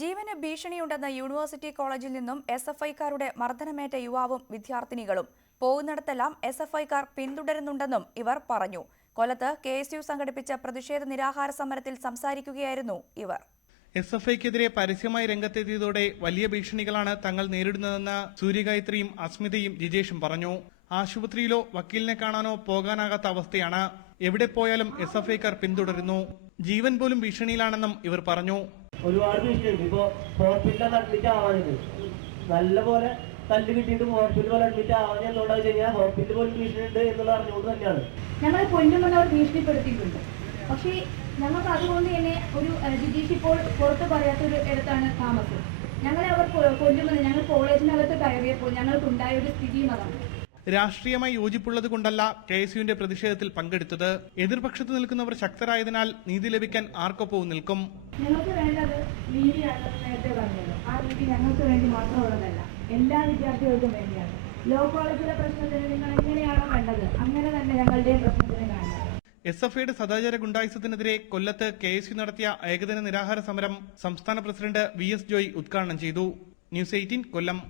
ജീവന് ഭീഷണിയുണ്ടെന്ന യൂണിവേഴ്സിറ്റി കോളേജിൽ നിന്നും എസ്എഫ്ഐക്കാരുടെ മർദ്ദനമേറ്റ യുവാവും വിദ്യാർത്ഥിനികളും പോകുന്നിടത്തെല്ലാം എസ്എഫ്ഐക്കാർ പിന്തുടരുന്നുണ്ടെന്നും ഇവർ പറഞ്ഞു. കൊല്ലത്ത് കെഎസ്യു സംഘടിപ്പിച്ച പ്രതിഷേധ നിരാഹാര സമരത്തിൽ സംസാരിക്കുകയായിരുന്നു ഇവർ. എസ്എഫ്ഐക്കെതിരെ പരസ്യമായി രംഗത്തെത്തിയതോടെ വലിയ ഭീഷണികളാണ് തങ്ങൾ നേരിടുന്നതെന്ന് സൂര്യഗായത്രിയും അസ്മിതയും ജിജേഷും പറഞ്ഞു. ആശുപത്രിയിലോ വക്കീലിനെ കാണാനോ പോകാനാകാത്ത അവസ്ഥയാണ്. എവിടെ പോയാലും എസ്എഫ്ഐക്കാർ പിന്തുടരുന്നു. ജീവൻ പോലും ഭീഷണിയിലാണെന്നും ഇവർ പറഞ്ഞു. ഒരുപാട് ഭീഷണിയുണ്ട്. ഇപ്പോ ഹോസ്പിറ്റലിൽ അഡ്മിറ്റ് ആവാനുണ്ട്. നല്ലപോലെ തല്ല് കിട്ടിയിട്ട് ഹോസ്പിറ്റലിൽ അഡ്മിറ്റ് ആവാൻ എന്തുകൊണ്ടാന്ന് വെച്ച് കഴിഞ്ഞാൽ ഹോസ്പിറ്റലിൽ പോലും ഭീഷണിയുണ്ട് എന്നുള്ള അറിഞ്ഞുകൊണ്ട് തന്നെയാണ്. ഞങ്ങൾ കൊല്ലുമെന്നവർ ഭീഷണിപ്പെടുത്തിയിട്ടുണ്ട്. പക്ഷേ ഞങ്ങൾക്ക് അതുകൊണ്ട് തന്നെ ഒരു ജിജീഷ് ഇപ്പോൾ പുറത്ത് പറയാത്തൊരു ഇടത്താണ് താമസം. ഞങ്ങളെ അവർ കൊല്ലുമെന്ന് ഞങ്ങൾ കോളേജിനകത്ത് കയറിയപ്പോൾ ഞങ്ങൾക്കുണ്ടായ ഒരു സ്ഥിതിയും അതാണ്. രാഷ്ട്രീയമായി യോജിപ്പുള്ളത് കൊണ്ടല്ല കെഎസ്യുവിന്റെ പ്രതിഷേധത്തിൽ പങ്കെടുത്തത്. എതിർപക്ഷത്ത് നിൽക്കുന്നവർ ശക്തരായതിനാൽ നീതി ലഭിക്കാൻ ആർക്കൊപ്പവും നിൽക്കും. ഞങ്ങൾക്ക് വേണ്ടത് നീതിയാണെന്ന് നേരത്തെ പറഞ്ഞല്ലോ. ആ നീതി ഞങ്ങൾക്ക് വേണ്ടി മാത്രമുള്ളതല്ല, എല്ലാ വിദ്യാർത്ഥികൾക്കും വേണ്ടിയാണ്. ലോ കോളേജിലെ പ്രശ്നത്തിന് നിങ്ങൾ എങ്ങനെയാണോ വേണ്ടത് അങ്ങനെ തന്നെ ഞങ്ങളുടെയും പ്രശ്നത്തിന് കാണുന്നത്. എസ്എഫ്ഐയുടെ സദാചാര ഗുണ്ടായുസത്തിനെതിരെ കൊല്ലത്ത് കെഎസ്യു നടത്തിയ ഏകദിന നിരാഹാര സമരം സംസ്ഥാന പ്രസിഡന്റ് വി.എസ്. ജോയ് ഉദ്ഘാടനം ചെയ്തു. ന്യൂസ് 18 കൊല്ലം.